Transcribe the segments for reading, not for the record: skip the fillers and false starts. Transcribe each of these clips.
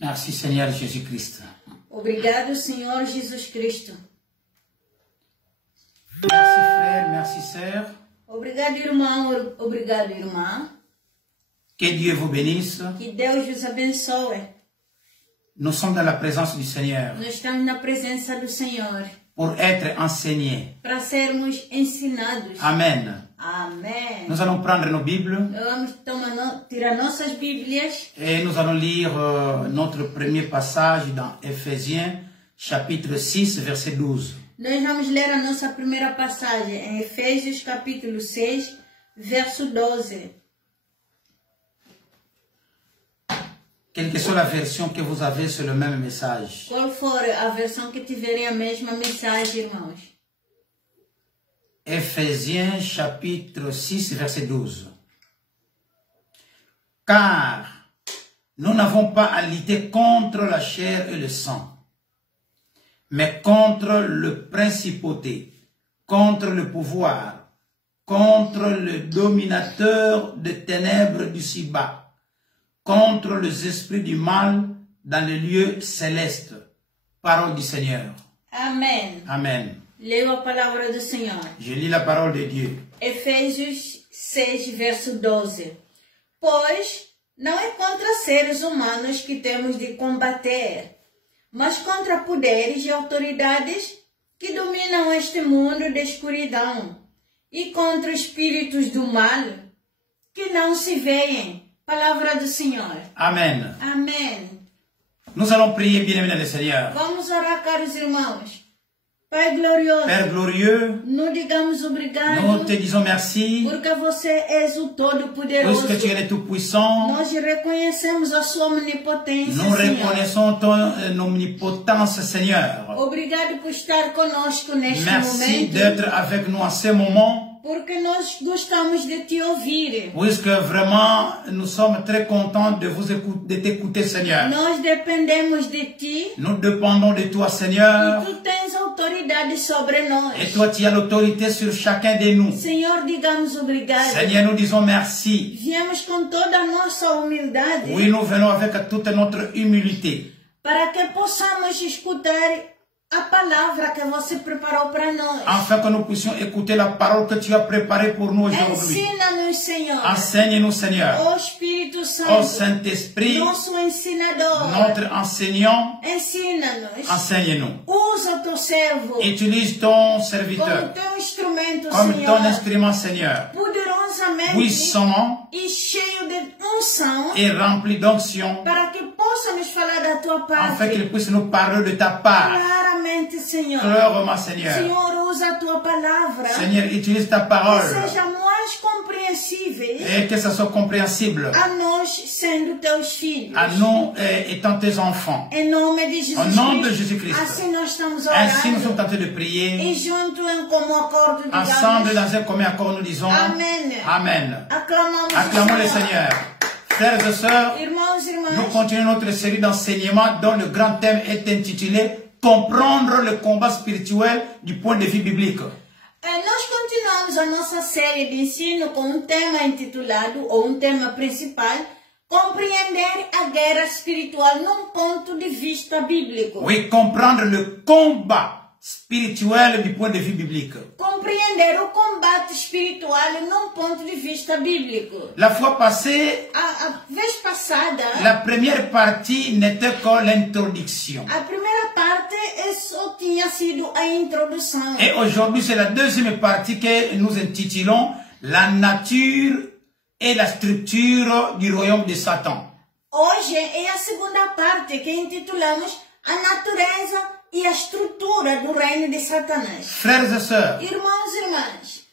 Merci Seigneur Jésus-Christ. Obrigado, Senhor Jesus Cristo. Merci frère, merci sœur. Obrigado, irmão. Obrigado, irmã. Que Dieu vous bénisse. Que Deus vos abençoe. Nous sommes dans la présence du Seigneur Nós estamos na presença do Senhor pour être enseignés. para sermos ensinados. Amen. Amém. Nous allons prendre nos Bibles Vamos tirar nossas Bíblias et nous allons lire notre premier passage dans Éphésiens chapitre 6 verset 12. Nós vamos ler a nossa primeira passagem em Efésios capítulo 6, verso 12. Quelle que soit la version que vous avez, c'est le même message. Qual for a versão que tiverem a mesma mensagem, irmãos? Éphésiens chapitre 6 verset 12. Car nous n'avons pas à lutter contre la chair et le sang, mais contre le principauté, contre le pouvoir, contre le dominateur des ténèbres du ci-bas, contre les esprits du mal dans les lieux célestes. Parole du Seigneur. Amém. Amen. Leio a palavra do Senhor. Je lis la parole de Dieu. Efésios 6, verso 12. Pois não é contra seres humanos que temos de combater, mas contra poderes e autoridades que dominam este mundo de escuridão, e contra espíritos do mal que não se veem. Palavra do Senhor. Amen. Amém. Nous allons prier, bien-aimés dans le Seigneur. Vamos orar, caros irmãos. Pai glorioso, Père glorieux, não digamos obrigado, nous te disons merci, porque você és o Todo-Poderoso. puisque tu es le Tout-Puissant. Nós reconhecemos a sua onipotência, Nous Senhor. reconnaissons ton omnipotence, Seigneur. Obrigado por estar conosco neste Merci momento, d'être avec nous en ce moment, porque nós gostamos de te ouvir. puisque vraiment nous sommes très contents de t'écouter, Seigneur. Nós dependemos de ti Nous dépendons de toi, Seigneur, e tu tens autoridade sobre nós. et toi tu as l'autorité sur chacun de nous. Senhor, digamos obrigado. Seigneur, nous disons merci. Viemos com toda a nossa humildade Oui, nous venons avec toute notre humilité, para que possamos escutar a palavra que você preparou para nós. afin que nous puissions écouter la parole que tu as préparée pour nous aujourd'hui. Ensina-nos, Senhor. Enseigne-nous, Seigneur. Ó Espírito Ô Santo, Saint-Esprit, nosso ensinador. notre enseignant, Ensina-nos. enseigne-nous. Usa o teu servo Utilise ton como serviteur teu instrumento, comme Senhor. ton instrument, Seigneur, Poderosamente puissant e cheio de unção, et rempli d'onction, para que possa nos falar da tua afin parte. qu'il puisse nous parler de ta part. Claramente, Senhor. Clairement, Seigneur. Senhor, usa a tua palavra. Seigneur, utilise ta Que parole seja mais compreensível et que ça soit compréhensible a nós sendo teus filhos. à nous étant tes enfants. Em nome de Jesus Au nom de Cristo. Jésus-Christ. Assim nós estamos Ainsi, nous sommes orando. tentés de prier. E junto em como acordo, Ensemble, digamos. dans un commun accord, nous disons Amen. Amen. Aclamamos Acclamons o le Senhor. Seigneur. Frères et sœurs, Irmãos e nous irmãs, continuons notre série d'enseignements dont le grand thème est intitulé « Comprendre le combat spirituel du point de vue biblique ». nós continuamos a nossa série de ensino com um tema intitulado, ou um tema principal, Compreender a guerra espiritual num ponto de vista bíblico. Oui, comprendre le combat spirituel du point de vue biblique. Compreender o combate espiritual num ponto de vista bíblico. La fois passée, A vez passada, la première partie n'était que l'introduction. a primeira parte só tinha sido a introdução. Et aujourd'hui, c'est la deuxième partie que nous intitulons « La nature et la structure du royaume de Satan ». Hoje é a segunda parte que intitulamos A Natureza e a Estrutura do Reino de Satanás. Frères et sœurs, Irmãos e irmãs,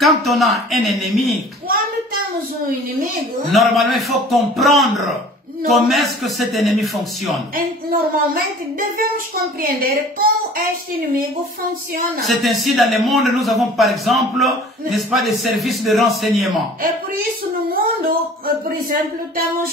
quand on a un ennemi, quando temos um inimigo, normalement, il faut comprendre Non. comment est-ce que cet ennemi fonctionne. normalmente devemos compreender como este inimigo funciona. C'est ainsi dans le monde, nous avons par exemple, n'est-ce pas, des services de renseignement. É por isso no mundo, por exemplo, temos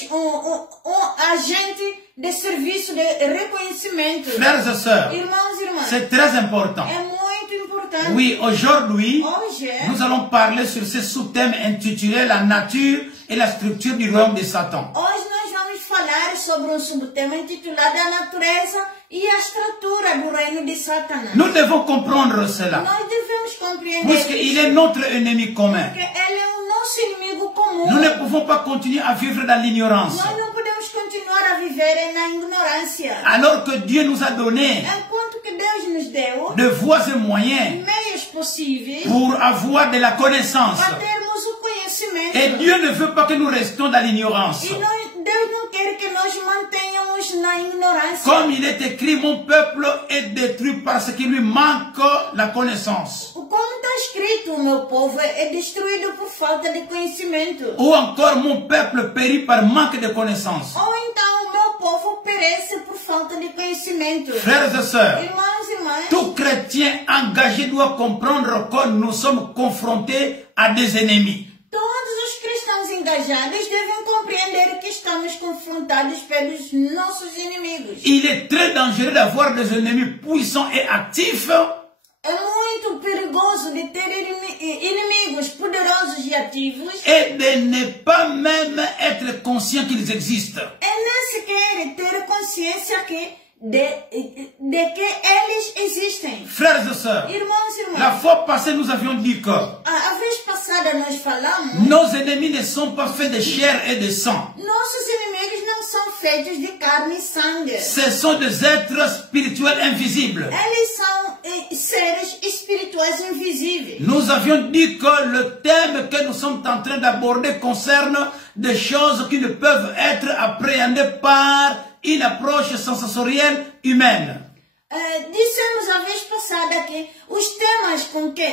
agente de serviço de reconhecimento. Frères et sœurs, Irmãos e irmãs, c'est très important. é muito importante. Oui, aujourd'hui, Hoje, nous allons parler sur ce sous-thème intitulé « La nature et la structure du royaume de Satan ». hoje nós vamos falar sobre subtema intitulado A Natureza e a Estrutura do Reino de Satanás. Nous devons comprendre cela. Nós devemos compreender Puisqu'il est notre ennemi commun. que ele é o nosso inimigo comum. Nous ne pouvons pas continuer à vivre dans l'ignorance. Nós não podemos continuar a viver na ignorância. Alors que Dieu nous a donné Enquanto que Deus nos deu de voies et moyens meios possíveis pour avoir de la connaissance. para termos o conhecimento. Et Dieu ne veut pas que nous restions dans l'ignorance. E Deus não quer que nós mantenhamos na ignorância. Comme il est écrit, mon peuple est détruit parce qu'il lui manque la connaissance. Como está escrito, o meu povo é destruído por falta de conhecimento. Ou encore, mon peuple périt par manque de connaissance. Ou então, o meu povo perece por falta de conhecimento. Frères et sœurs, Irmãos e irmãs, tout chrétien engagé doit comprendre que nous sommes confrontés à des ennemis. todos os cristãos engajados devem compreender que estamos confrontados pelos nossos inimigos. Il est très dangereux d'avoir des ennemis puissants et actifs É muito perigoso de ter inimigos poderosos e ativos et de ne pas même être conscient qu'ils existent. e nem sequer ter consciência de que eles existem. Frères et sœurs, Irmãos e la irmãs, fois passée nous avions dit que a vez passada nós falamos, nos ennemis ne sont pas faits de chair et de sang. nossos inimigos não são feitos de carne e sangue. Ce sont des êtres spirituels invisibles. Eles são seres espirituais invisíveis. Nous avions dit que le thème que nous sommes en train d'aborder concerne des choses qui ne peuvent être appréhendées par une approche sensorielle humaine. Dissemos a vez passada que os temas com que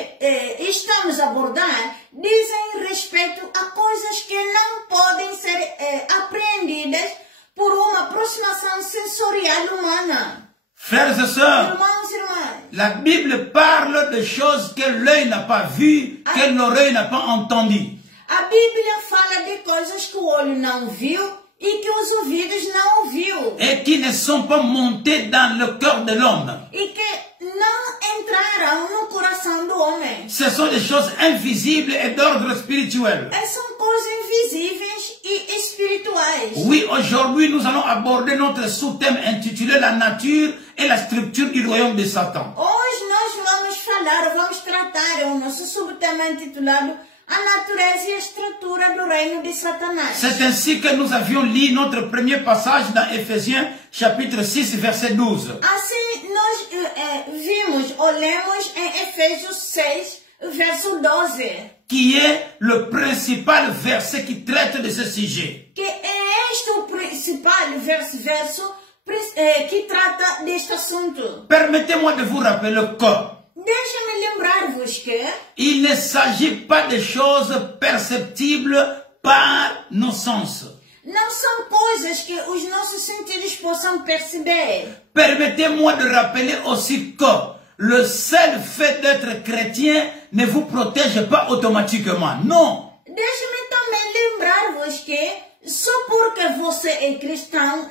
estamos a abordar dizem respeito a coisas que não podem ser apreendidas por uma aproximação sensorial humana. Frères et sœurs, Irmãos e irmãs, la Bible parle de choses que l'œil n'a pas vues, que l'oreille n'a pas entendues. a Bíblia fala de coisas que o olho não viu e que os ouvidos não ouviu. Et qui ne sont pas montées dans le cœur de l'homme. E que não entraram no coração do homem. Ce sont des choses invisibles et d'ordre spirituel. São coisas invisíveis e espirituais. Oui, aujourd'hui nous allons aborder notre sous-thème intitulé La nature et la structure du royaume de Satan. Hoje nós vamos tratar o nosso subtema intitulado A Natureza e a Estrutura do Reino de Satanás. C'est ainsi que nous avions lu notre premier passage dans Éphésiens chapitre 6 verset 12. Assim nós vimos ou lemos em Efésios 6, verso 12. Qui est le principal verset qui traite de ce sujet. Que é este o principal verso que trata deste assunto. Permettez-moi de vous rappeler que Deixa-me lembrar-vos que il ne s'agit pas de choses perceptibles par nos sens. não são coisas que os nossos sentidos possam perceber. Permettez-moi de rappeler aussi que le seul fait d'être chrétien ne vous protège pas automatiquement. Non. Deixa-me também lembrar-vos que só porque você é cristão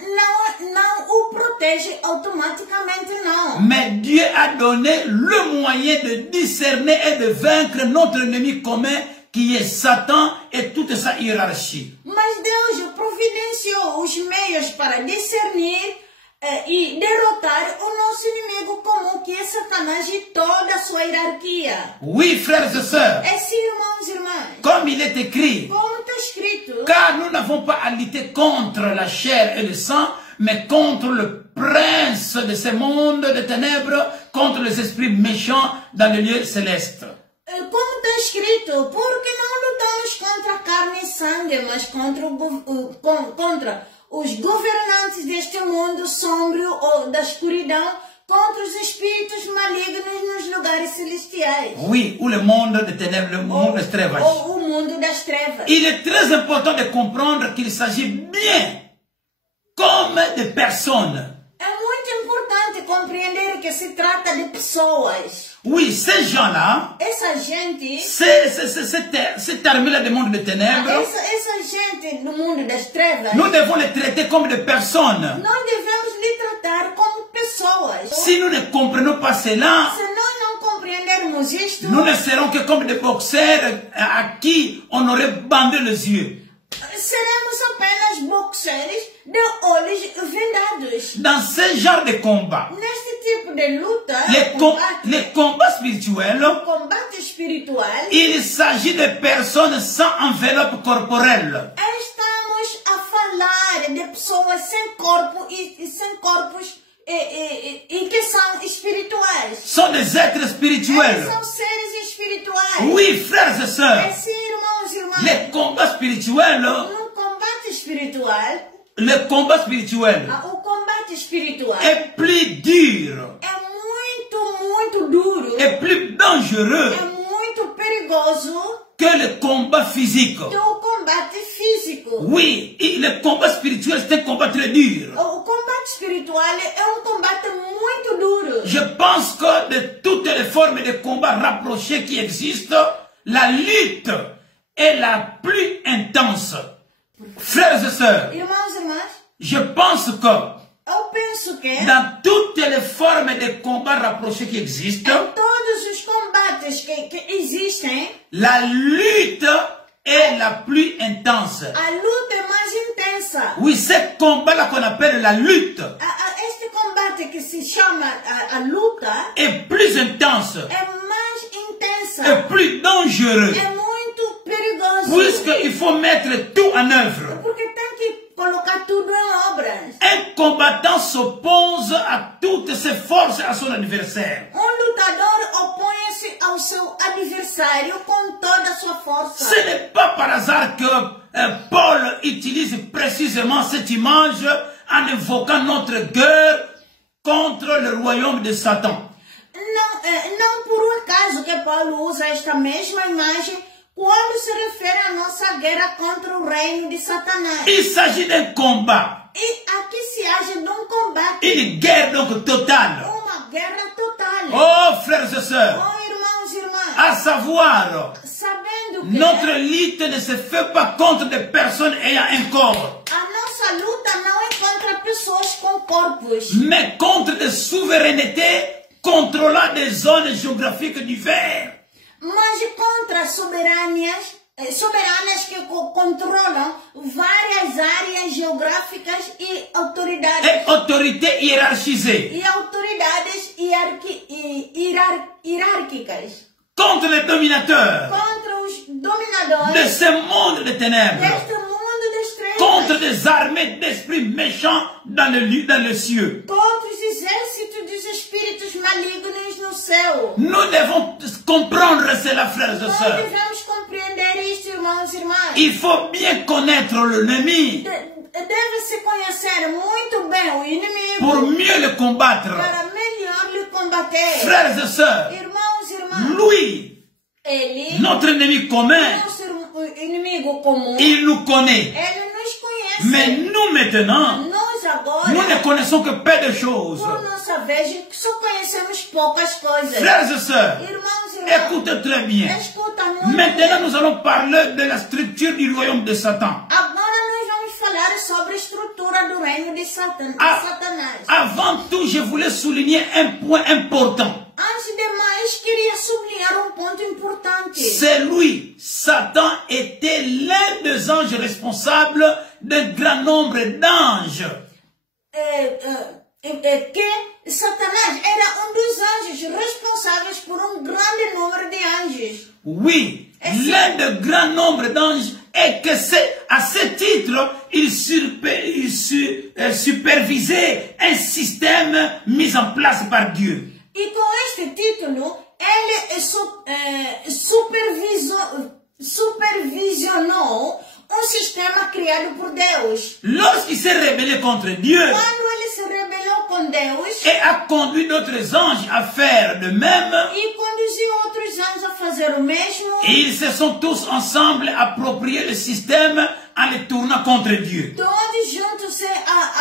não o protege automaticamente, não. Mais Dieu a donné le moyen de discerner et de vaincre notre ennemi commun qui est Satan et toute sa hiérarchie. Mas Deus providenciou os meios para discernir e derrotar o nosso inimigo comum, que é Satanás e toda a sua hierarquia. Oui, frères et sœurs, Sim, irmãos e irmãs. comme il est écrit, Como está escrito, car nous n'avons pas à lutter contre la chair et le sang, mais contre le prince de ce monde de ténèbres, contre les esprits méchants dans les lieux célestes. como está escrito, porque não lutamos contra a carne e sangue, mas contra os governantes deste mundo sombrio ou da escuridão, contra os espíritos malignos nos lugares celestiais. Oui, ou le monde de ténèbres, le monde des trevas. Ou o mundo das trevas. Il est très important de comprendre qu'il s'agit bien comme de personnes. É muito importante compreender que se trata de pessoas. Oui, ces gens-là, Essa gente, cette armée-là du monde des ténèbres, essa gente do mundo das trevas, nous devons les traiter comme des personnes. nós devemos lhe tratar como pessoas. Si nous ne comprenons pas cela, Se nós não compreendermos isto, nous ne serons que comme des boxeurs à qui on aurait bandé les yeux. seremos apenas boxeiros de olhos vendados. Dans ce genre de combat, Neste tipo de luta, les combats spirituels, o combate espiritual, il s'agit de personnes sans enveloppe corporelle. estamos a falar de pessoas sem corpo e sem corpos e que são espirituais. Sont des êtres spirituels. Eles são seres espirituais. Oui, frères et sœurs, Sim, irmãos e irmãs. les combats spirituels, No combate espiritual, le combat spirituel o combate espiritual est plus dur, é muito duro, est plus dangereux é muito perigoso que le combat physique. do combate físico. Oui, et le combat spirituel, c'est un combat très dur. O combate espiritual é combate muito duro. Je pense que de toutes les formes de combat rapprochés qui existent, la lutte est la plus intense. Frères et sœurs, Irmãos e irmãs, je pense que eu penso que dans toutes les formes de combat rapprochés qui existent, em todos os combates que existem, la lutte est la plus intense. a luta é mais intensa. Oui, ce combat-là qu'on appelle la lutte Este combate que se chama a luta est plus intense, é mais intensa, est plus dangereux, é muito perigoso. puisqu'il faut mettre tout en œuvre. Porque tem que colocar tudo em obras. Un combattant s'oppose à toutes ses forces à son adversaire. Lutador opõe-se ao seu adversário com toda a sua força. Ce n'est pas par hasard que Paul utilise précisément cette image en évoquant notre guerre contre le royaume de Satan. Não por um acaso que Paulo usa esta mesma imagem quando se refere à nossa guerra contra o reino de Satanás. Il s'agit d'un combat, E aqui se age de um combate, une guerre donc totale. uma guerra total. Oh frères et sœurs, Oh, irmãos e irmãs, à savoir, sabendo que notre lutte ne se fait pas contre des personnes ayant un corps, a nossa luta não é contra pessoas com corpos, mais contre des souverainetés contrôlant des zones géographiques diverses. mas contra soberanas que controlam várias áreas geográficas e autoridades. Et autorités hiérarchisées. E autoridades hierárquicas. Contre les dominateurs Contra os de dominadores ce monde de ténèbres. deste mundo das trevas. Contre des armées d'esprits méchants dans le cieux. Contra os exércitos dos espíritos malignos no céu. Nous devons comprendre cela, frères et Nós sœurs. devemos compreender isto, irmãos e irmãs. Il faut bien connaître l'ennemi Deve-se conhecer muito bem o inimigo pour mieux le combattre. para melhor lhe combater. Frères et sœurs, Irmãos e irmãs, lui, ele, notre ennemi commun, nosso inimigo comum, il nous connaît. ele nos conhece. Mais nous maintenant, Nós agora, nous ne connaissons que peu de choses. por nossa vez, só conhecemos poucas coisas. Frères et sœurs, Irmãos e irmãs, écoutez très bien. escuta muito. Maintenant, nous allons parler de la structure du royaume de Satan. Agora nós vamos falar sobre a estrutura do reino de Satanás. Avant tout, je voulais souligner un point important. Antes de mais, queria sublinhar um ponto importante. C'est lui, Satan, était l'un des anges responsables d'un grand nombre d'anges. Que Satanás era dos anjos responsáveis por grande número de anjos. Oui, l'un des grands nombres d'anges, et que à ce titre, il supervisait un système mis en place par Dieu. E com este título, ele supervisionou sistema criado por Deus. Lorsqu'il s'est rebellé contre Dieu, Quando ele se rebelou com Deus et a conduit d'autres anges à faire de même, e conduziu outros anjos a fazer o mesmo, ils se sont tous ensemble appropriés le système en le tournant contre Dieu. todos juntos se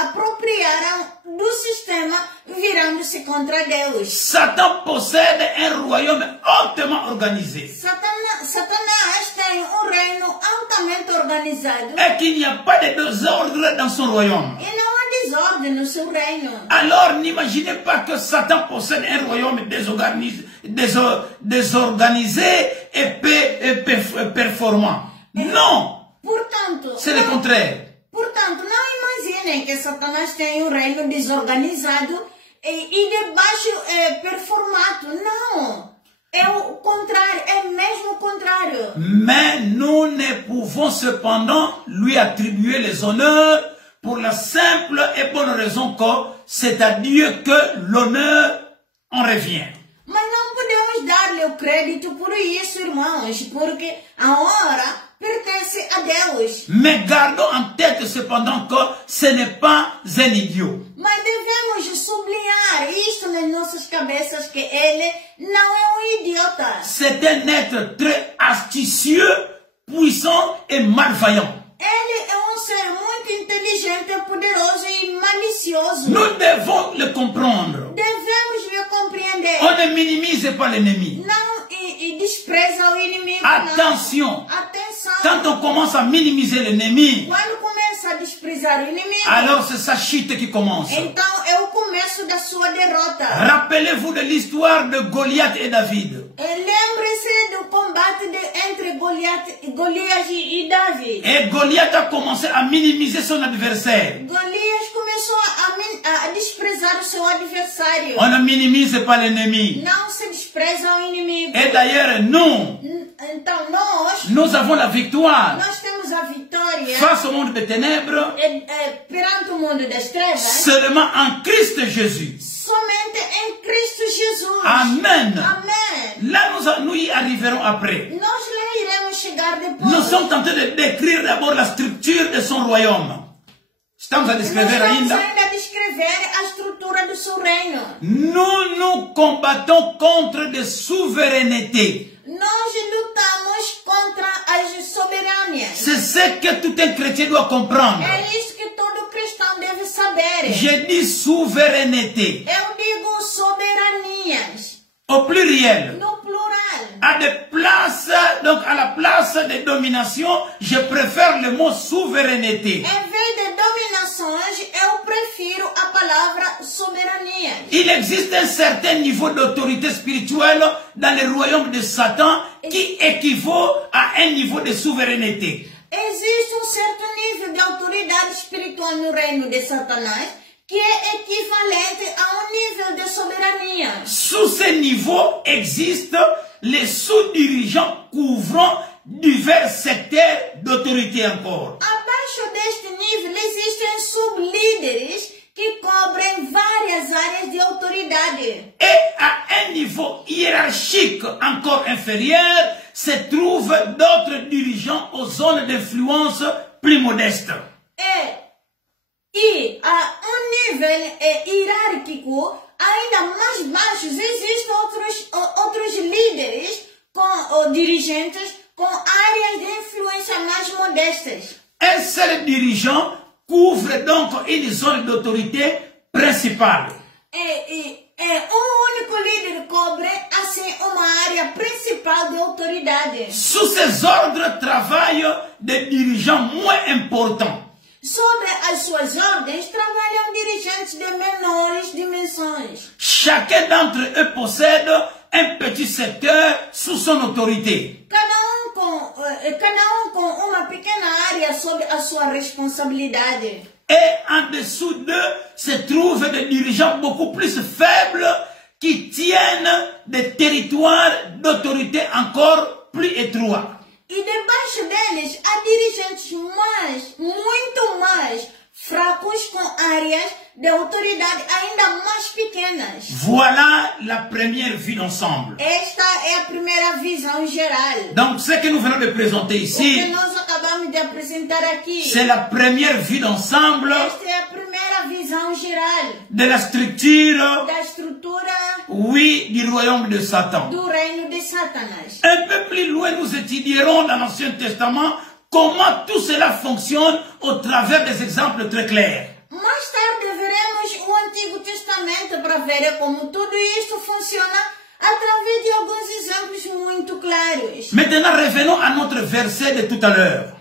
apropriaram do sistema, virando-se contra Deus. Satan possède un royaume hautement organisé. Satanás tem reino altamente organizado Et qu'il n'y a pas de désordre dans son royaume. e não há desordem no seu reino. Alors n'imaginez pas que Satan possède un royaume désorganisé et performant. Non, Portanto, c'est le contraire. Portanto, não dizem que Satanás tem um reino desorganizado e de baixo performato. Não. É o contrário, é mesmo o contrário. Mais nous ne pouvons cependant lui attribuer les honneurs pour la simple et bonne raison que c'est à Dieu que l'honneur en revient. Mas não podemos dar-lhe o crédito por isso, irmãos, porque a honra pertence a Deus. Mais gardons en tête cependant que ce n'est pas un idiot. Mas devemos sublinhar isto nas nossas cabeças, que ele não é um idiota. C'est un être très astucieux, puissant et malveillant. Ele é um ser muito inteligente, poderoso e malicioso. Nous devons le comprendre. Devemos lhe compreender. On ne minimise pas l'ennemi. Não despreza o inimigo. Attention. Não. Atenção. Quand on commence à minimiser l'ennemi, Quando começa a desprezar o inimigo, alors c'est sa chute qui commence. então é o começo da sua derrota. Rappelez-vous de l'histoire de Goliath et David. Lembre-se do combate entre Golias e Davi. Et Goliath a commencé à minimiser son adversaire. Golias começou a desprezar o seu adversário. On ne minimise pas l'ennemi. Não se despreza o inimigo. Et d'ailleurs, Então nous avons la victoire nós temos a vitória face au monde des ténèbres perante o mundo das trevas seulement en Christ Jésus. somente em Cristo Jesus. Amen. Amém. Là, nous y arriverons après. Nós lá iremos chegar depois. Nous sommes en train de décrire d'abord la structure de son royaume. Estamos a descrever Nós ainda. estamos a descrever a estrutura do seu reino. Nous nous combattons contre des souverainetés. Nós lutamos contra as soberanias. C'est ce que tout un chrétien doit comprendre. É isso que todo cristão deve saber. Je dis souveraineté. Eu digo soberanias. Au pluriel. No plural. À des places, donc à la place de domination, je préfère le mot souveraineté. Em vez de dominações, eu prefiro a palavra soberania. Il existe un certain niveau d'autorité spirituelle dans le royaume de Satan qui équivaut à un niveau de souveraineté. Existe certo nível de autoridade espiritual no reino de Satanás que é equivalente a nível de soberania. Sous ce niveau existent les sous-dirigeants couvrant divers secteurs d'autorité encore. Abaixo deste nível existem sublíderes que cobrem várias áreas de autoridade. Et à un niveau hiérarchique encore inférieur se trouvent d'autres dirigeants aux zones d'influence plus modestes. E a nível hierárquico ainda mais baixos existem outros líderes ou dirigentes com áreas de influência mais modestas. Un seul dirigeant couvre donc une zone d'autorité principale. Único líder cobre assim uma área principal de autoridade. Sous ces ordres travaillent des dirigeants moins importants. Sobre as suas ordens trabalham dirigentes de menores dimensões. Chacun d'entre eux possède un petit secteur sous son autorité. Cada um com uma pequena área sob a sua responsabilidade. Et en dessous d'eux se trouvent des dirigeants beaucoup plus faibles qui tiennent des territoires d'autorité encore plus étroits. E debaixo deles há dirigentes muito mais fracos com áreas de autoridade ainda mais pequenas. Voilà la première vue d'ensemble. Esta é a primeira visão geral. Donc ce que nous venons de présenter O que ici, nós acabamos de apresentar aqui. c'est la première vue d'ensemble Esta é a primeira visão geral de la structure, da estrutura oui, du royaume de Satan. do reino de Satanás. Un peu plus loin, nous étudierons dans l'Ancien Testament comment tout cela fonctionne au travers des exemples très clairs. Mais tarde veremos o Antigo Testamento para ver como tudo isto funciona através de alguns exemplos muito claros. Maintenant, revenons à notre verset de tout à l'heure.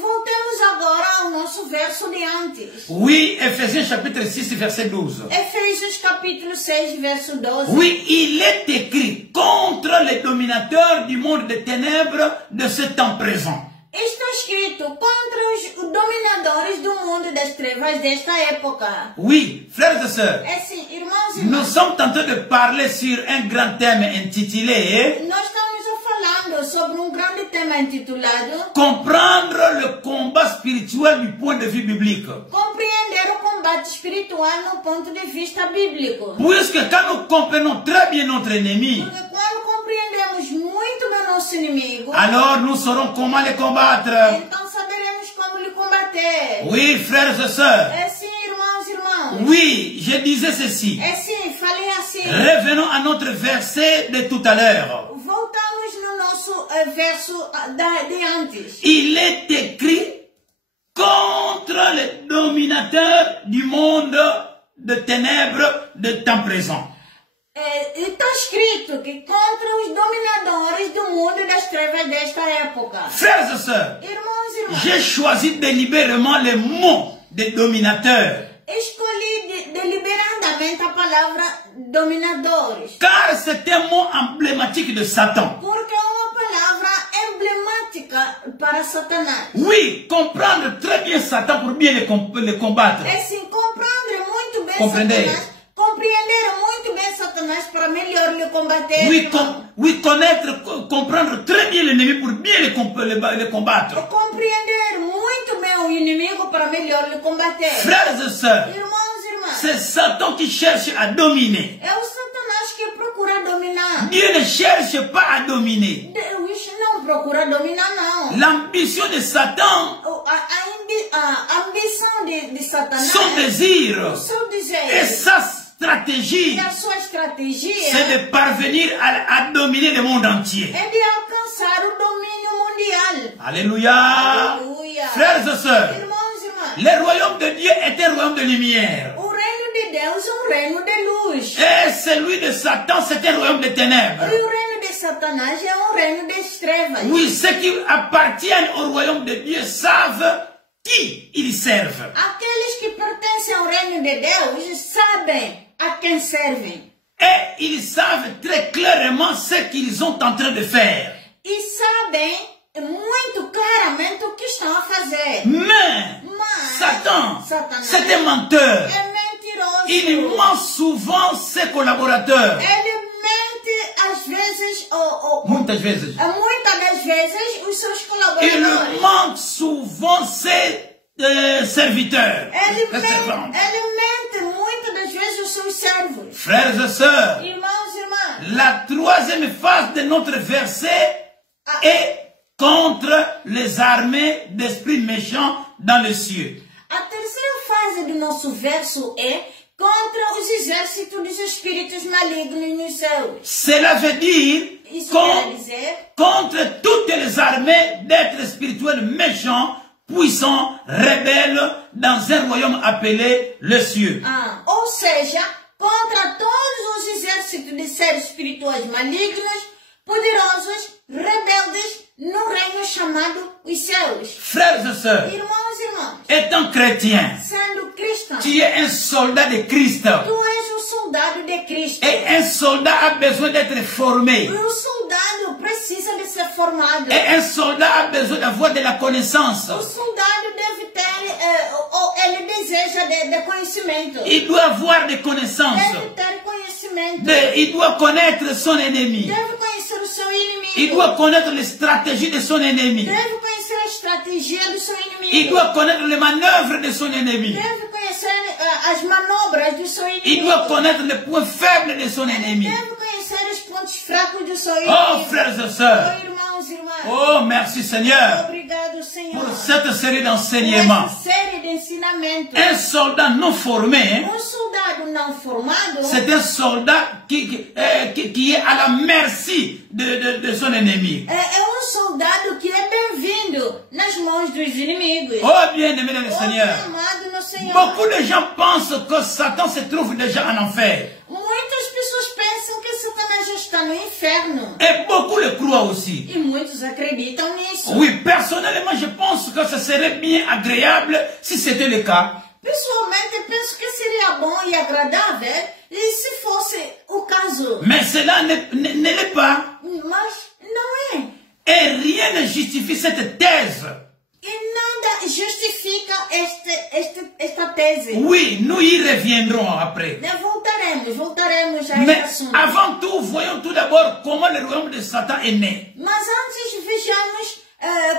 Voltemos agora ao nosso verso de antes. Oui, Ephésiens chapitre 6, verset 12. Efésios capítulo 6, verso 12. Oui, il est écrit contre les dominateurs du monde des ténèbres de ce temps présent. Está escrito contra os dominadores do mundo das trevas desta época. Oui, frères et sœurs, É sim, irmãos e nous irmãs. sommes en train de parler sur un grand thème intitulé Nós estamos falando sobre um grande tema intitulado Comprendre le combat spirituel du point de vue biblique. Compreender o combate espiritual no ponto de vista bíblico. Puisque quand nous comprenons très bien notre ennemi, Porque quando compreendemos muito bem nosso inimigo, alors nous saurons comment le combattre. então saberemos como lhe combater. Oui, frères et sœurs. É sim, irmãos e irmãos. Oui, je disais ceci. É sim, falei assim. Revenons à notre verset de tout à l'heure. Voltamos no nosso verso de antes. Il est écrit contre les dominateurs du monde de ténèbres de temps présent. Está escrito que contra os dominadores do mundo e das trevas desta época. Frères et sœurs, Irmãos e irmãs, j'ai choisi délibérément les mots des dominateurs. escolhi deliberadamente a palavra dominadores. Car c'est un mot emblématique de Satan. Porque é uma palavra emblemática para Satanás. Oui, comprendre très bien Satan pour bien le combattre. É sim, compreender muito bem Compreender. Satanás. Compreender muito bem Satanás para melhor lhe combater. Oui, connaître, comprendre très bien l'ennemi pour bien le combattre. Compreender muito bem o inimigo para melhor lhe combater. Frères et sœurs, Irmãos e irmãs, c'est Satan qui cherche à dominer. é o Satanás que procura dominar. Dieu ne cherche pas à dominer. Deus não procura dominar, não. L'ambition de Satan, A ambição de Satanás, son désir o seu et desejo sa stratégie, e a sua estratégia c'est de parvenir à dominer le monde entier. é de alcançar o domínio mundial. Alléluia. Aleluia. Frères et sœurs, Irmãos e irmãs, le royaume de Dieu est un royaume de lumière. o reino de Deus é um reino de luz. Et celui de Satan, c'est un royaume de ténèbres. E o reino de Satanás é um reino de trevas. Oui, ceux qui appartiennent au royaume de Dieu savent qui ils servent. Aqueles que pertencem ao reino de Deus sabem a quem servem. Et ils savent très clairement ce qu'ils sont en train de faire. E sabem muito claramente o que estão a fazer. Mais Mas Satan, Satanás c'est un menteur. é mentiroso. Il ment souvent ses collaborateurs. Ele mente às vezes, Muitas vezes. muitas das vezes, os seus Il colaboradores. ment souvent ses serviteurs. Ele ses servantes. mente muitas das vezes os seus servos. Frères et sœurs, Irmãos e irmãs, la troisième phase de notre verset est contre les armées d'esprits méchants dans les cieux. a terceira fase do nosso verso é contra os exércitos dos espíritos malignos nos céus. Cela veut dire Isso quer dizer contre toutes les armées d'êtres spirituels méchants, puissants, rebelles, dans un royaume appelé le cieux. ou seja, contra todos os exércitos de seres espirituais malignos, poderosos, rebeldes, no reino chamado os céus. Frères et sœurs, Irmãos e irmãs, étant chrétien, sendo cristão, tu es un soldat de Christ. tu és um soldado de Cristo. Et un soldat a besoin d'être formé. E o soldado precisa de ser formado. Et un soldat a besoin d'avoir de la connaissance. O soldado deve ter, ele deseja de conhecimento. Il doit avoir des connaissances. Deve ter conhecimento. Il doit connaître son ennemi. Deve conhecer o seu inimigo. Il doit connaître les stratégies de son ennemi. Deve conhecer a estratégia do seu inimigo. Il doit connaître les manœuvres de son ennemi. Deve conhecer as manobras do seu inimigo. Il doit connaître les points faibles de son ennemi. Deve conhecer os pontos fracos do seu Oh, inimigo. frères et sœurs. Oh, irmãos e irmãs. Oh, merci Seigneur Obrigado, Senhor. pour cette série d'enseignements. Essa série de ensinamentos. Un soldat non formé, Soldado não formado c'est un soldat qui est à la merci de son ennemi. é soldado que é bem-vindo nas mãos dos inimigos. Oh, bien-aimé dans le Seigneur. Amado no Senhor. Beaucoup de gens pensent que Satan se trouve déjà en enfer. Muitas pessoas pensam que Satanás já está no inferno. Et beaucoup le croient aussi. E muitos acreditam nisso. Oui, personnellement, je pense que ce serait bien agréable si c'était le cas. Pessoalmente, penso que seria bom e agradável e se fosse o caso. Mais cela ne l'est pas. Mas não é. Et rien ne justifie cette thèse. E nada justifica esta tese. Oui, nous y reviendrons après. Voltaremos a Mais este assunto. avant tout, voyons tout d'abord comment le royaume de Satan est né. Mas antes vejamos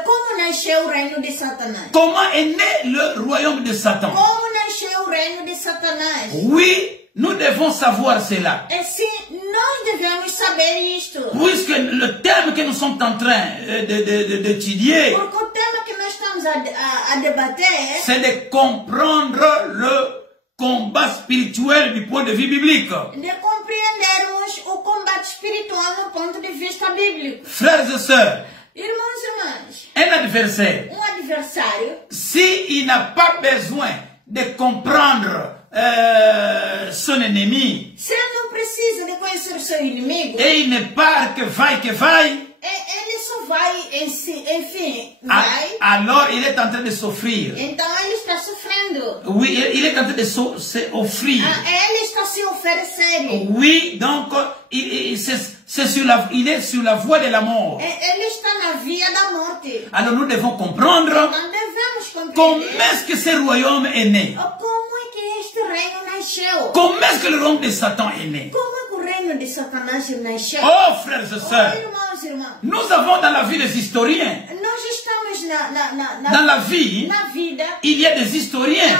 como nasceu o reino de Satanás. Comment est né le royaume de Satan? Como nasceu o reino de Satanás. Oui, nous devons savoir cela. É sim, nós devemos saber isto. Puisque le thème que nous sommes en train d'étudier, Porque o tema que nós estamos a debater c'est de comprendre le combat spirituel du point de vue biblique. de compreendermos o combate espiritual no ponto de vista bíblico. Frères et sœurs, Irmãos e irmãs, un adversaire, adversário, s'il n'a pas besoin de comprendre son ennemi, se ele não precisa de conhecer o seu inimigo, et il ne part que vaille, ele só vai, enfim, vai. alors il est en train de s'offrir. Então ele está sofrendo. Oui, il est en train de s'offrir. Ele está se oferecendo. Oui, donc il est sur la voie de la mort. Ele está na via da morte. Alors nous devons comprendre Nós devemos comment compreender est-ce que ce royaume est né. como é que este reino nasceu. Comment est-ce que le royaume de Satan est né. Como é que o reino de Satanás nasceu? Oh frères et sœurs, Irmãos, nous avons dans la vie des historiens. nós estamos Dans la vie, na vida il y a des historiens,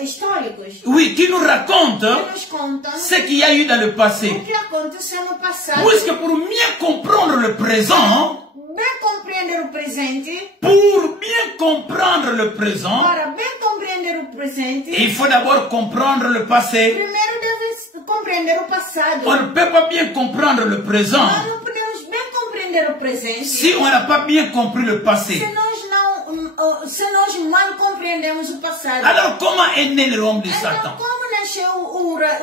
históricos oui, qui nous racontent que nos contam ce qu'il y a eu dans le passé. o que aconteceu no passado. Puisque pour mieux comprendre le présent, Bem compreender o presente, pour bien comprendre le présent, para bem compreender o presente, il faut d'abord comprendre le passé. primeiro deve compreender o passado. On ne peut pas bien comprendre le présent Nós não podemos bem compreender o presente si on n'a pas bien compris le passé. se nós mal compreendemos o passado. Alors comment est né le royaume de Então, Satan? como nasceu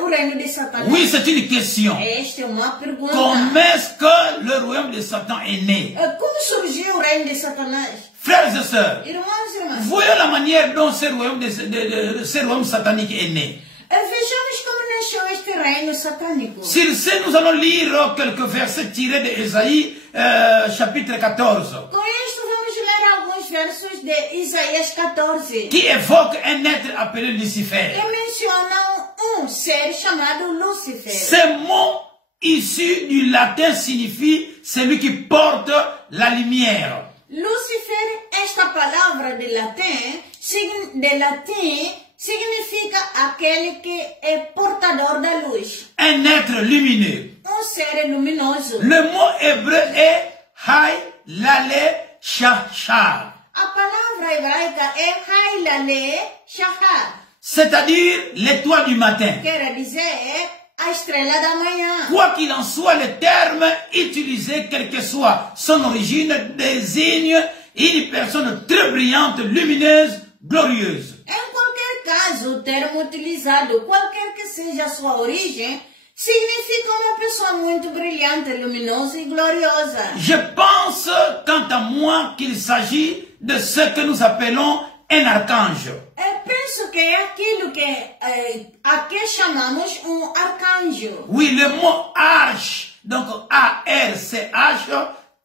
o reino de Satanás? Oui, c'est une question. Esta é uma pergunta. Comment est-ce que le royaume de Satan est né? Como surgiu o reino de Satanás? Frères et sœurs, Irmãos e irmãs, voyons la manière dont ce royaume satanique est né. vejamos como nasceu este reino satânico. Sur ce, nous allons lire quelques versets tirés de Ésaïe, chapitre 14, Com isto, vamos ler alguns versos de Isaías 14, qui évoquent un être appelé Lucifer. que mencionam ser chamado Lúcifer. Ce mot issu du latin signifie celui qui porte la lumière. Lúcifer, esta palavra de latim, significa aquele que é portador da luz. Un être lumineux. Ser luminoso. Le mot hébreu est Hay Lale Shachar, A palavra hebraica é Hailale Shachar. c'est-à-dire l'étoile du matin. Quer dizer a estrela da manhã. Quoi qu'il en soit, le terme utilisé, quelle que soit son origine, désigne une personne très brillante, lumineuse, glorieuse. Em qualquer caso, o termo utilizado, qualquer que seja a sua origem, significa uma pessoa muito brilhante, luminosa e gloriosa. Je pense, quant à moi, qu'il s'agit de ce que nous appelons un archange. Penso que é aquilo a que chamamos arcanjo. Oui, le mot arche, donc A-R-C-H,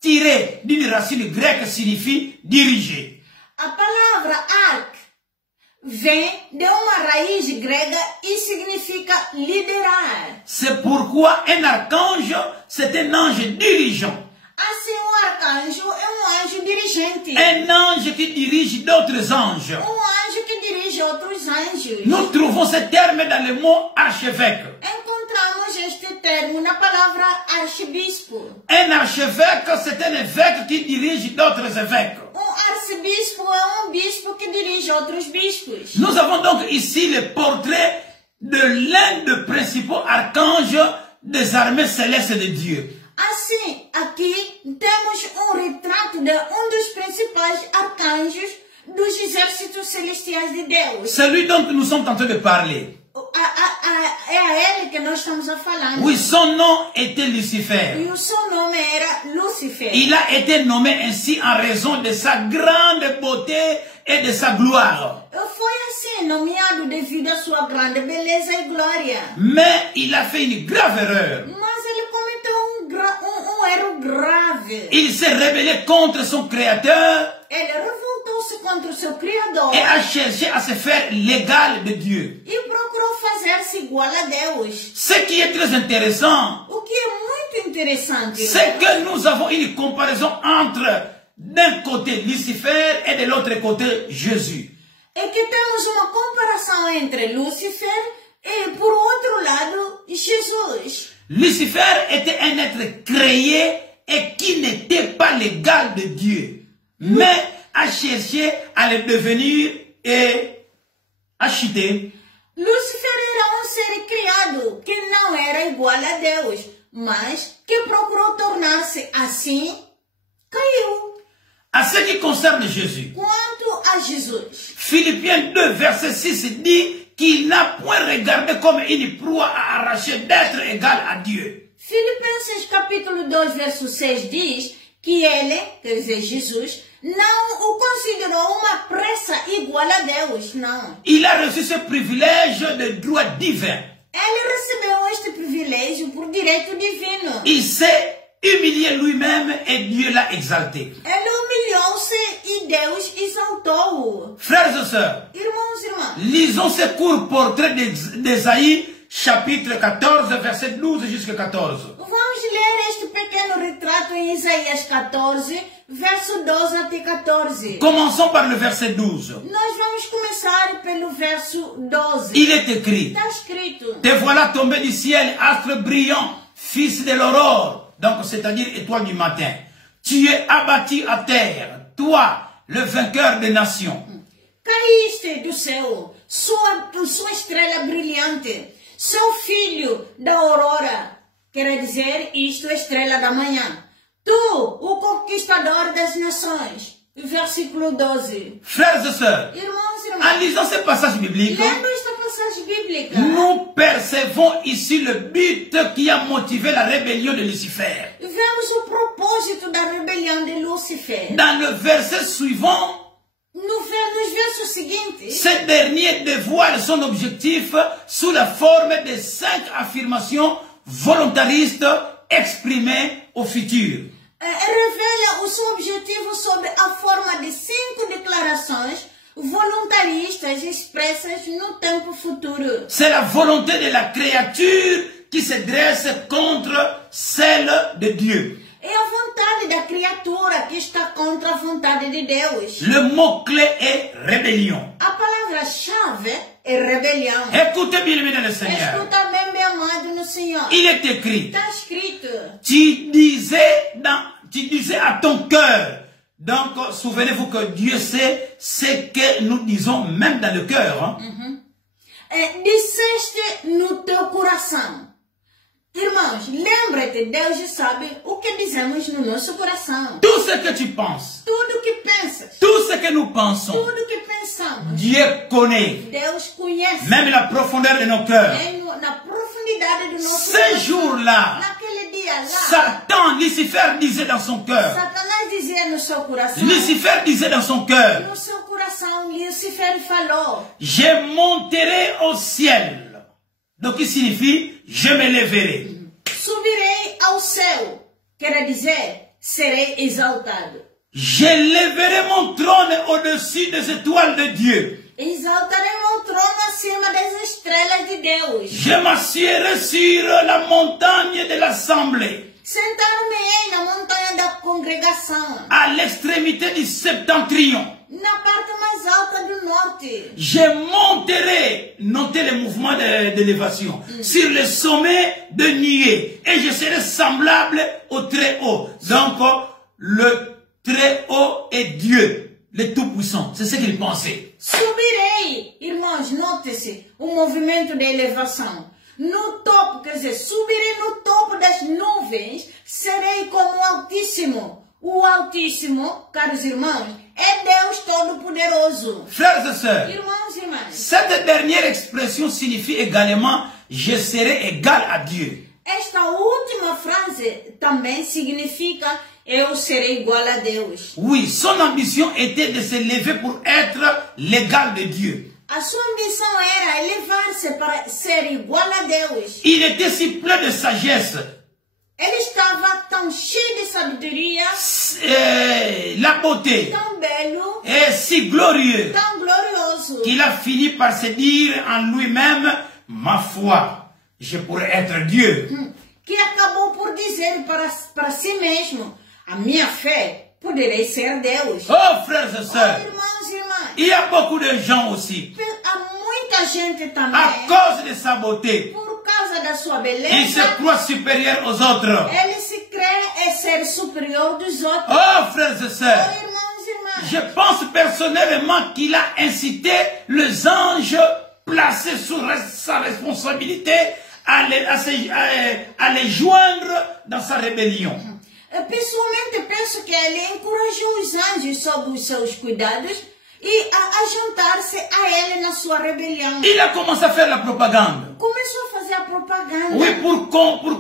tiré d'une racine grecque, signifie diriger. A palavra arc vem de uma raiz grega e significa liderar. C'est pourquoi un archange, c'est un ange dirigeant. Assim, arcanjo é anjo dirigente. Un ange qui dirige d'autres anges. Anjo que dirige outros anjos. Nous trouvons ce terme dans le mot archevêque. Encontramos este termo na palavra arcebispo. Un archevêque, c'est un évêque qui dirige d'autres évêques. Arcebispo é bispo que dirige outros bispos. Nous avons donc ici le portrait de l'un des principaux archanges des armées célestes de Dieu. Assim, aqui temos retrato de dos principais arcanjos dos exércitos celestiais de Deus. Celui dont nous sommes en train de parler. É a ele que nós estamos a falar. Oui, son nom était Lucifer. E o seu nome era Lúcifer. Il a été nommé ainsi en raison de sa grande beauté et de sa gloire. Foi assim nomeado devido à sua grande beleza e glória. Mais il a fait une grave erreur. Mas ele cometeu erro grave. Il s'est rebellé contre son créateur. Ele revoltou rebelou-se contra o seu Criador et a cherché à se faire l'égal de Dieu. e procurou fazer-se igual a Deus. Ce qui est très intéressant, O que é muito interessante, c'est que nous avons une comparaison entre d'un côté Lucifer et de l'autre côté Jésus. é que temos uma comparação entre Lúcifer e, por outro lado, Jesus. Lucifer était un être créé et qui n'était pas l'égal de Dieu, mais a cherché à le devenir et a chuté. Lúcifer era ser criado que não era igual a Deus, mas que procurou tornar-se assim, caiu. À ce qui concerne Jésus, Quanto a Jesus, Philippiens 2, verset 6 dit qu'il n'a point regardé comme une proie à arracher d'être égal à Dieu. Filipenses capítulo 2, verso 6 diz que ele, quer dizer Jesus, não o considerou uma pressa igual a Deus, não. Il a reçu ce privilège de droit divin. Ele recebeu este privilégio por direito divino. Il s'est humilié lui-même et Dieu l'a exalté. Ele humilhou-se e Deus exaltou-o. Frères et sœurs, Irmãos e irmãs, lisons ce court portrait d'Ésaïe, chapitre 14, verset 12 jusqu'à 14. vamos ler este pequeno retrato em Isaías 14, verso 12 até 14. Commençons par le verset 12. Nós vamos começar pelo verso 12. Il est écrit: Está escrito: te voilà tombé du ciel, astre brillant, fils de l'aurore, donc c'est-à-dire étoile du matin. Tu es abattu à terre, toi, le vainqueur des nations. Caíste do céu, sua estrela brilhante, seu filho da aurora, quer dizer, isto é estrela da manhã. Tu, o conquistador das nações. Versículo 12. Frères et sœurs, Irmãos e en irmãs, lisant ce passage biblique, lendo esta passagem bíblica, nous percevons ici le but qui a motivé la rébellion de Lucifer. vemos o propósito da rebelião de Lúcifer. Dans le verset suivant, Nos versos seguintes, ce dernier dévoile son objectif sous la forme de 5 affirmations volontaristes exprimées au futur. revela o seu objetivo sobre a forma de 5 declarações voluntaristas expressas no tempo futuro. C'est la volonté de la créature qui se dresse contre celle de Dieu. É a vontade da criatura que está contra a vontade de Deus. Le mot-clé est rébellion. A palavra-chave é rebelião. Écoutez bien, bien le Seigneur. Escuta bem, meu amado no Senhor. Il est écrit: Está escrito. tu disais à ton cœur. Donc, souvenez-vous que Dieu sait ce que nous disons même dans le cœur. Hein? Disseste no teu coração. Irmãos, lembra-te, Deus sabe o que dizemos no nosso coração. Tout ce que tu penses, Tudo que pensas, tout ce que nous pensons, tudo que pensamos, Dieu connaît. Deus conhece. Même la profondeur de nos cœurs. Na profundidade do nosso Ce coração. jour-là, Naquele dia lá, Satan, Lucifer disait dans son cœur. Satanás dizia no seu coração. Lucifer disait dans son cœur: No seu coração, Lucifer falou: je monterai au ciel. Donc, il signifie, je me lèverai. subirei ao céu. Quer dizer, serei exaltado. Je lèverai mon trône au-dessus des étoiles de Dieu. Exaltarei meu trono acima das estrelas de Deus. Je m'assierai sur la montagne de l'assemblée, Sentar-me-ei na montanha da congregação, à l'extrémité du septentrion. na parte mais alta do norte. Je monterai, notez le mouvement d'élévation, sur le sommet de nuée, et je serai semblable au Très-Haut. Donc, le Très-Haut est Dieu, le Tout-Puissant. C'est ce qu'il pensait. Subirei, irmãos, note-se o movimento de elevação. No topo, quer dizer, subirei no topo das nuvens, serei como o Altíssimo. O Altíssimo, caros irmãos, é Deus Todo-Poderoso. Frères et sœurs, Irmãos e irmãs, cette dernière expression signifie également « je serai égal à Dieu ». esta última frase também significa eu serei igual a Deus. Oui, son ambition était de se lever pour être l'égal de Dieu. A sua ambição era elevar-se para ser igual a Deus. Il était si plein de sagesse Ele estava tão cheio de sabedoria, la beauté, tão belo, est si glorieux tão glorioso, qu'il a fini par se dire en lui-même, ma foi, je pourrais être Dieu. que acabou por dizer para si mesmo, a minha fé poderei ser Deus. Oh frères et sœurs, Irmãos e irmãs, il y a beaucoup de gens aussi, há muita gente à também, cause de sa beauté, por causa da sua il se beleza, croit supérieur aux autres. ele se crê ser superior dos outros. Oh frères et sœurs, Irmãos e irmãs, je pense personnellement qu'il a incité les anges placés sous sa responsabilité à les joindre dans sa rébellion. pessoalmente penso que ele encorajou os anjos sob os seus cuidados e a juntar-se a ele na sua rebelião. Il a commencé à faire la propagande. Começou a fazer a propaganda. Oui, pour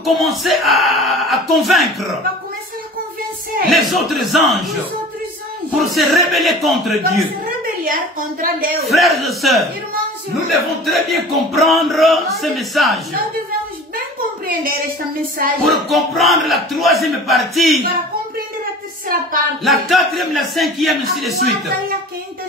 commencer à convaincre Para começar a convencer les autres anges, os outros anjos. pour se rebeller contre Para Dieu. se rebeliar contra Deus. Frères et sœurs, Irmãos e nous irmãs, devons très bien comprendre ce message. nós devemos bem compreender esta mensagem. Pour comprendre la troisième partie, Para compreender a terceira parte. la quatrième, la cinquième, ainsi de a suite. quarta e a quinta,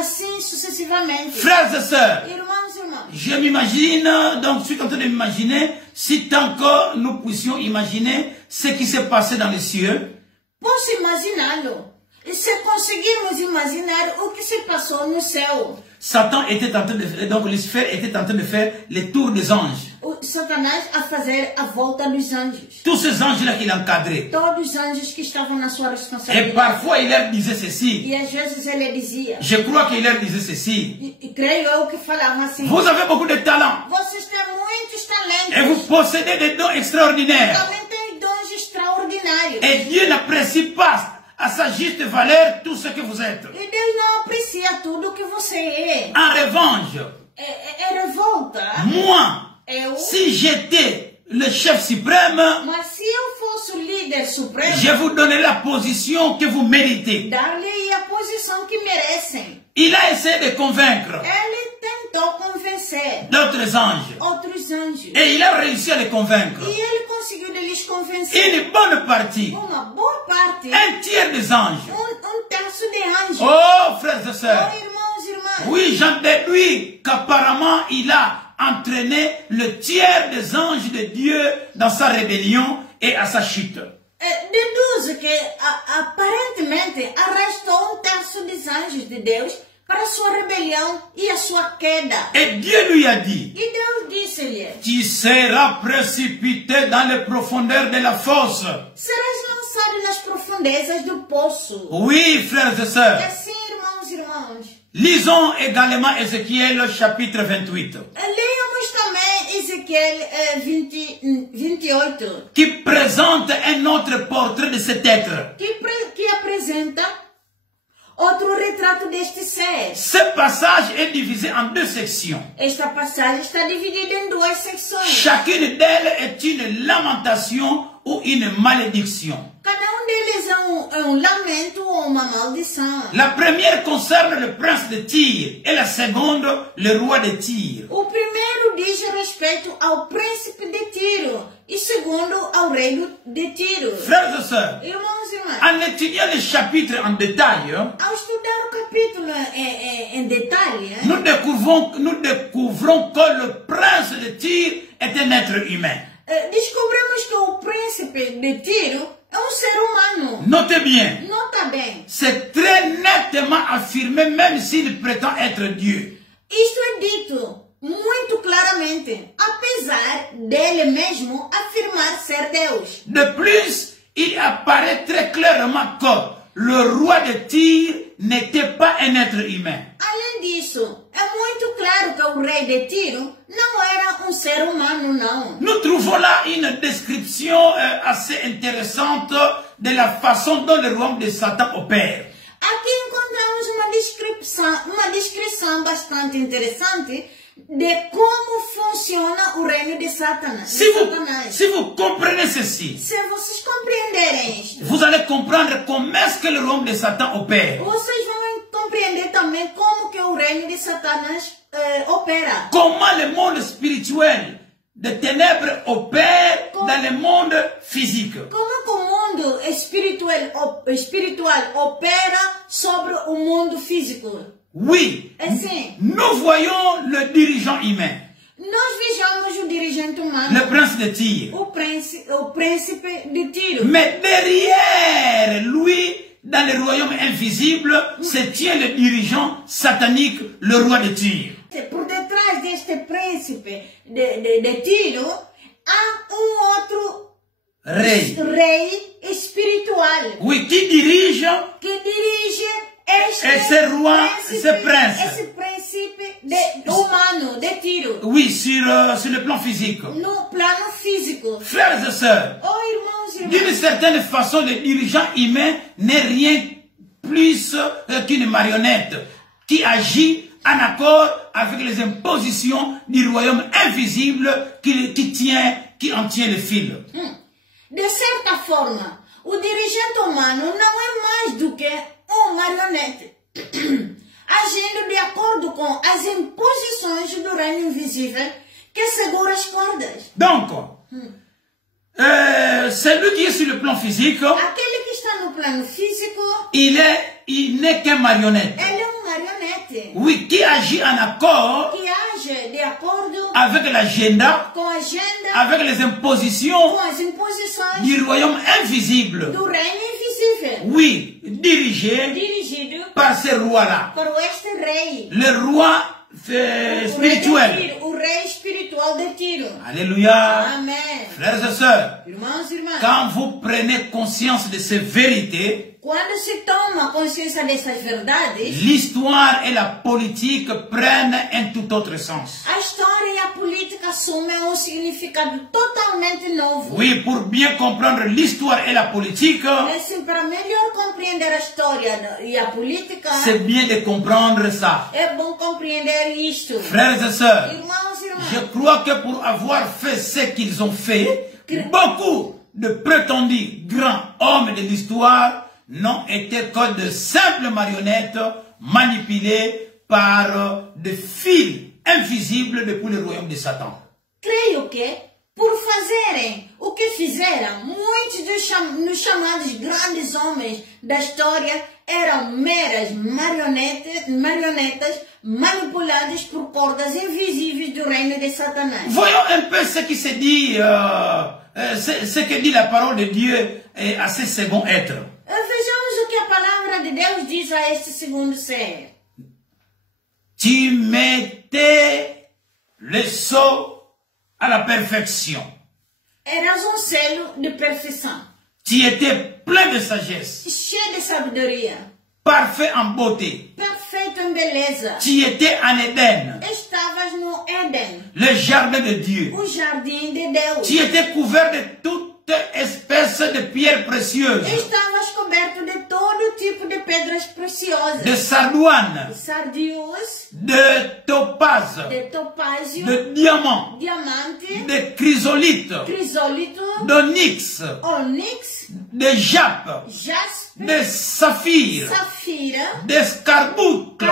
assim sucessivamente. Frères et sœurs, Irmãos e irmãs, je m'imagine, donc je suis en train de m'imaginer, si tant que nous puissions imaginer ce qui s'est passé dans les cieux, posso imaginá-lo. E se conseguirmos imaginar o que se passou no céu. Satan était en train de faire, donc Lucifer était en train de faire les tours des anges. O Satanás a fazer a volta dos anjos. Tous ces anges-là qu'il encadrait. Todos os anjos que estavam na sua Et responsabilidade. parfois il leur disait ceci. E às vezes ele dizia, Je crois qu'il leur disait ceci. e creio eu que falava assim, Vous avez beaucoup de talent vocês têm muitos et vous talentos, possédez des dons extraordinaires. também têm dons extraordinários. Et Dieu n'apprécie pas à sa juste valeur tout ce que vous êtes. E Deus não aprecia tudo que você é. En revanche, É revolta. moi, Eu, si j'étais le chef suprême, mas se eu fosse o líder supremo, je vous donnerais la position que vous méritez. dar-lhe a posição que merecem. Il a essayé de convaincre Ele tentou convencer d'autres anges. outros anjos. Et il a réussi à les convaincre. E ele conseguiu deles convencer Une bonne partie, uma boa parte, un tiers des anges. terço de anjos. Oh, frères et sœurs, Irmãos e irmãs, oui, j'en déduis qu'apparemment il a entraîné le tiers des anges de Dieu dans sa rébellion et à sa chute. deduzo que aparentemente arrastou terço dos anjos de Deus para a sua rebelião e a sua queda. Et Dieu lui a dit, E Deus disse-lhe, tu seras précipité dans les profondeurs de la fosse. serás lançado nas profundezas do poço. Oui, frères et E sœurs, assim, irmãos e irmãs, lisons également Ézéchiel chapitre 28, leamos também Ezequiel 28, qui présente un autre portrait de cet être. que apresenta outro retrato deste ser. Ce passage est divisé en deux sections. Esta passagem está dividida em duas secções. Chacune d'elles est une lamentation ou une malédiction. Cada deles é um lamento ou uma maldição. La première concerne le prince de Tyr et la seconde le roi de Tyr. O primeiro diz respeito ao príncipe de Tiro e segundo ao rei de Tiro. Frères et sœurs, Irmãos e irmãs, en étudiant les chapitres en détail, ao estudar o capítulo em detalhe, nous découvrons que le prince de Tyr est un être humain. descobrimos que o príncipe de Tiro é um ser humano. Notez bien, Nota bem, c'est très nettement affirmé même s'il prétend être Dieu. isto é dito muito claramente, apesar dele mesmo afirmar ser Deus. De plus, il apparaît très clairement que le roi de Tyr n'était pas un être humain. Além disso, é muito claro que o rei de Tiro não era um ser humano, não. Nous trouvons là une description assez intéressante de la façon dont le royaume de Satan opère. Aqui encontramos uma descrição bastante interessante de como funciona o reino de Satanás. Si vous comprenez ceci, Se vocês compreenderem isto, vous allez comprendre comment est-ce que le royaume de Satan opère. vocês vão compreender também como que o reino de Satanás opera. Comment le monde spirituel de ténèbres opère dans le monde physique. Como o mundo espiritual opera sobre o mundo físico? Oui, Assim, nous voyons le dirigeant humain, nós vejamos o dirigente humano, le prince de Tyr. o príncipe de Tiro. Mais derrière lui, dans le royaume invisible, se tient le dirigeant satanique, le roi de Tyr. Por detrás deste príncipe de Tiro, há outro Rei. rei espiritual Oui, qui dirige que dirige esse roi, esse prince. esse príncipe humano de Tiro, Oui, sur le plan physique. no plano físico. Frères et sœurs, Oh, irmãos e d'une irmãs, certaine façon, le dirigeant humain n'est rien plus qu'une marionnette qui agit en accord avec les impositions du royaume invisible qui en tient le fil. de certa forma, o dirigente humano não é mais do que marionete, agindo de acordo com as imposições do reino invisível que segura as cordas. Donc, celui qui est sur le plan physique, Aquele que está no plano físico, il n'est qu'un marionnette. ele é marionete, Oui, qui agit en accord que age de acordo avec l'agenda, com a agenda, avec les impositions com as imposições du royaume invisible. do reino invisível, Oui, dirigé dirigido par ce roi-là, por este rei. le roi spirituel. O rei espiritual de Tiro. Alléluia. Amém. Frères et sœurs, Irmãos e irmãs, quand vous prenez conscience de ces vérités, quando se toma consciência dessas verdades, l'histoire et la politique prennent un tout autre sens. a história e a política assumem significado totalmente novo. Oui, pour bien comprendre l'histoire et la politique, Assim, para melhor compreender a história e a política, c'est bien de comprendre ça. é bom compreender isto. Frères et sœurs, Irmãos e irmãs, je crois que pour avoir fait ce qu'ils ont fait, beaucoup de prétendus grands hommes de l'histoire n'ont été que de simples marionnettes manipulées par des fils invisibles depuis le royaume de Satan. creio que, por fazerem o que fizeram, muitos dos chamados grandes homens da história eram meras marionetas manipuladas por cordas invisíveis do reino de Satanás. Voyons un peu ce qui se dit, ce que dit la parole de Dieu à ces seconds êtres. Vejamos o que a palavra de Deus diz a este segundo ser. Tu mettais le sceau à la perfection. Eras selo de perfeição, Tu étais plein de sagesse, cheio de sabedoria, parfait en beauté. perfeito em beleza. Tu étais en Éden, Estavas no Éden, le jardin de Dieu. o jardim de Deus. Tu étais couvert de toute espèce de pierres précieuses, Estavas coberto de todo tipo de pedras preciosas, de sardoine, sardios, de topaz, de topázio, de diamant, diamante, de chrysolite, crisólito, d'onyx, onyx, de jape, jaspe, de saphir, safira, d'escarboucle,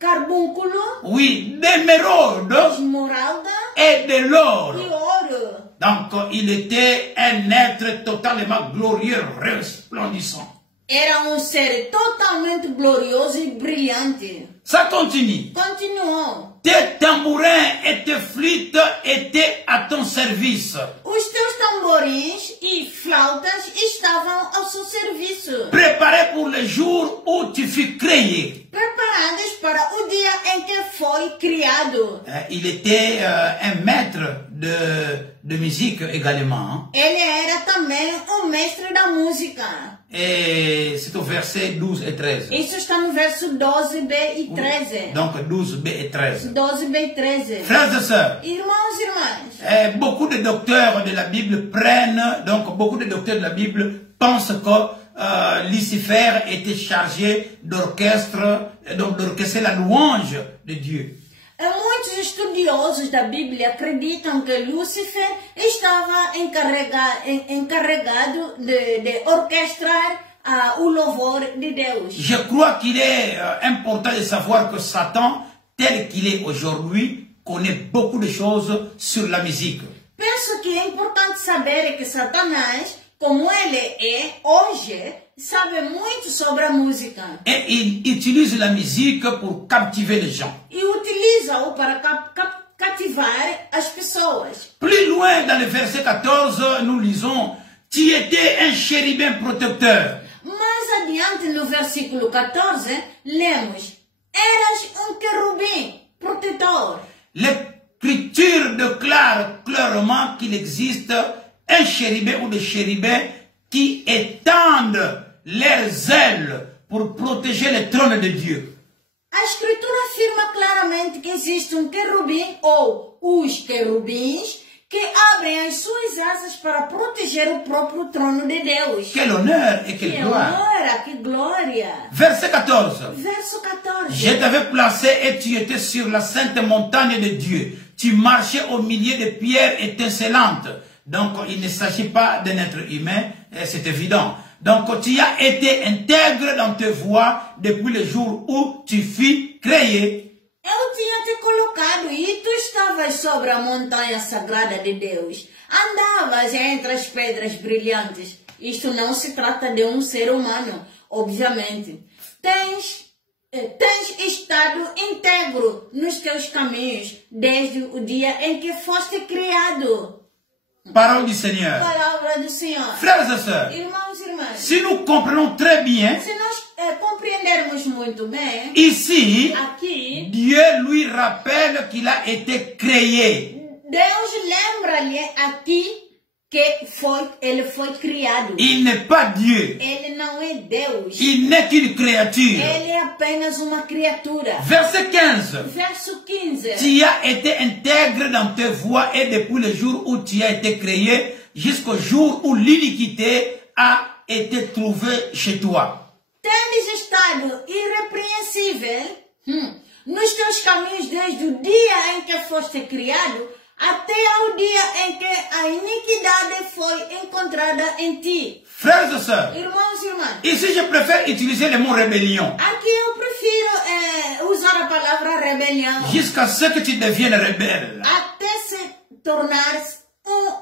carbúnculo, oui, d'émeraude esmeralda et de l'or. e ouro. Donc, il était un être totalement glorieux, resplendissant. Era ser totalmente glorioso e brilhante. Ça continue. Continuou. Tes tambourins et tes flûtes étaient à ton service. Os teus tamborins e flautas estavam ao seu serviço, Préparés pour le jour où tu fus créé. preparadas para o dia em que foi criado. Il était un maître de musique également. Ele era também o mestre da música. Et c'est au verset 12 et 13. Isso está no verso 12b e 13. Donc 12b et 13. 12b e 13. Frères et sœurs, Irmãos e irmãs, beaucoup de docteurs de la Bible beaucoup de docteurs de la Bible pensent que Lucifer était chargé d'orchestrer la louange de Dieu. muitos estudiosos da Bíblia acreditam que Lúcifer estava encarregado de orquestrar o louvor de Deus. Je crois qu'il est important de savoir que Satan, tel qu'il est aujourd'hui, connaît beaucoup de choses sur la musique. Penso que é importante saber que Satanás, como ele é hoje, sabe muito sobre a música. Et il utilise la musique pour captiver les gens. E utiliza-o para cativar as pessoas. Plus loin dans le verset 14, nous lisons, tu étais un chérubin protecteur. Mais adiante no versículo 14, lemos, eras querubim protetor. L'Écriture déclare clairement qu'il existe un chérubin ou des chérubins qui étendent leurs ailes pour protéger le trône de Dieu. A Escritura afirma claramente que existe querubim ou os querubins que abrem as suas asas para proteger o próprio trono de Deus. Quel honneur et quelle gloire. Que glória. Verset 14. Verso 14. Je t'avais placé et tu étais sur la sainte montagne de Dieu. Tu marchais au milieu de pierres étincelantes. Donc, il ne s'agit pas d'un être humain, c'est évident. Donc, tu as été intègre dans tes voies depuis le jour où tu fus créé. Eu tinha te colocado e tu estavas sobre a montanha sagrada de Deus. Andavas entre as pedras brilhantes. Isto não se trata de ser humano, obviamente. Tens estado íntegro nos teus caminhos desde o dia em que foste criado. Parole du Seigneur. Palavra do Senhor. Frères et sœurs, Irmãos e irmãs, si nous comprenons très bien, se nós compreendermos muito bem, ici, aqui, Dieu lui rappelle qu'il a été créé. Deus lembra-lhe aqui que ele foi criado. Il n'est pas Dieu. Ele não é Deus. Il n'est qu'une créature. Ele é apenas uma criatura. Verset 15. Verso 15. Tu as été intègre dans tes voies et depuis le jour où tu as été créé jusqu'au jour où l'iniquité a été trouvée chez toi. Tendes estado irrepreensível nos teus caminhos desde o dia em que foste criado até ao dia em que a iniquidade foi encontrada em ti. Frères et sœurs, Irmãos e irmãs, ici je préfère utiliser le mot rébellion. aqui eu prefiro usar a palavra rebelião. Jusqu'à ce que tu deviennes rebelle. Até se tornar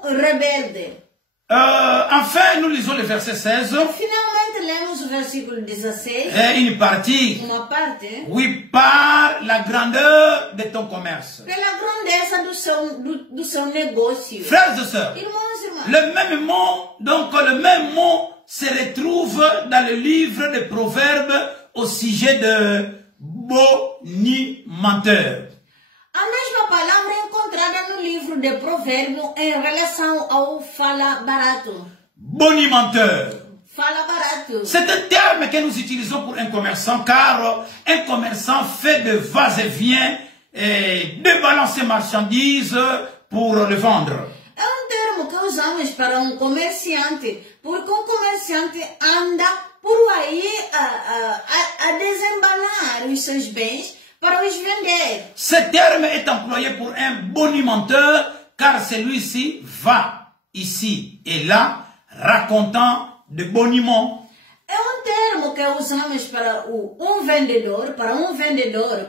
rebelde. Enfin, nous lisons le verset 16. Finalmente lemos o versículo 16. Et une partie, Uma parte. oui, par la grandeur de ton commerce. Pela grandeza do seu negócio. Frères et sœurs, Irmãos e irmãs. le même mot se retrouve dans le livre des Proverbes au sujet de bonimenteur. A mesma palavra é encontrada no livro de Provérbios em relação ao fala barato. Bonimenteur. Fala barato. C'est un terme que nous utilisons pour un commerçant, car un commerçant fait de va-et-vient et de balancer marchandises pour le vendre. É termo que usamos para comerciante, porque comerciante anda por aí a desembalar os seus bens para os vender. Ce terme est employé pour un bonimenteur, car celui-ci va ici et là, racontant de boniments. É termo que usamos para vendedor,